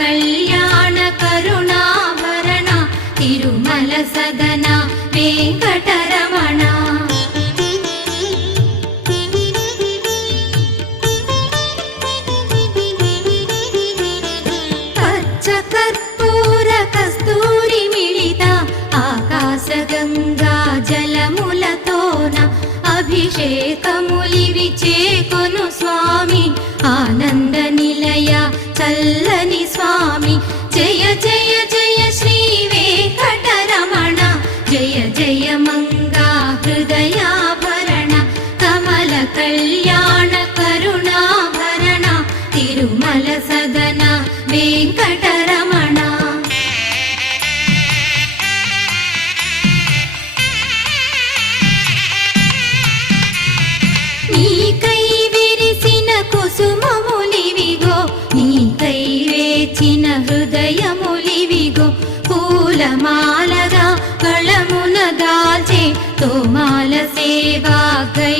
కళ్యాణ కరుణాభరణ తిరుమల సదన వెంకటరమణ. పచ్చ కర్పూర కస్తూరి మిళిత ఆకాశ గంగా జలములతోన అభిషేకములివి చేకొను స్వామి ఆనంద నిలయ చల్లని స్వామి. జయ జయ జయ శ్రీ వెంకటరమణ జయ జయ మంగా హృదయాభరణ కమల కళ్యాణ కరుణాభరణ తిరుమల సదన వెంకటరమణ. నీకై విరిసిన కుసుమములివిగో నీకై వేచిన హృదయములివిగో పూలమాలగా కళమున దాల్చే తోమాల సేవా గై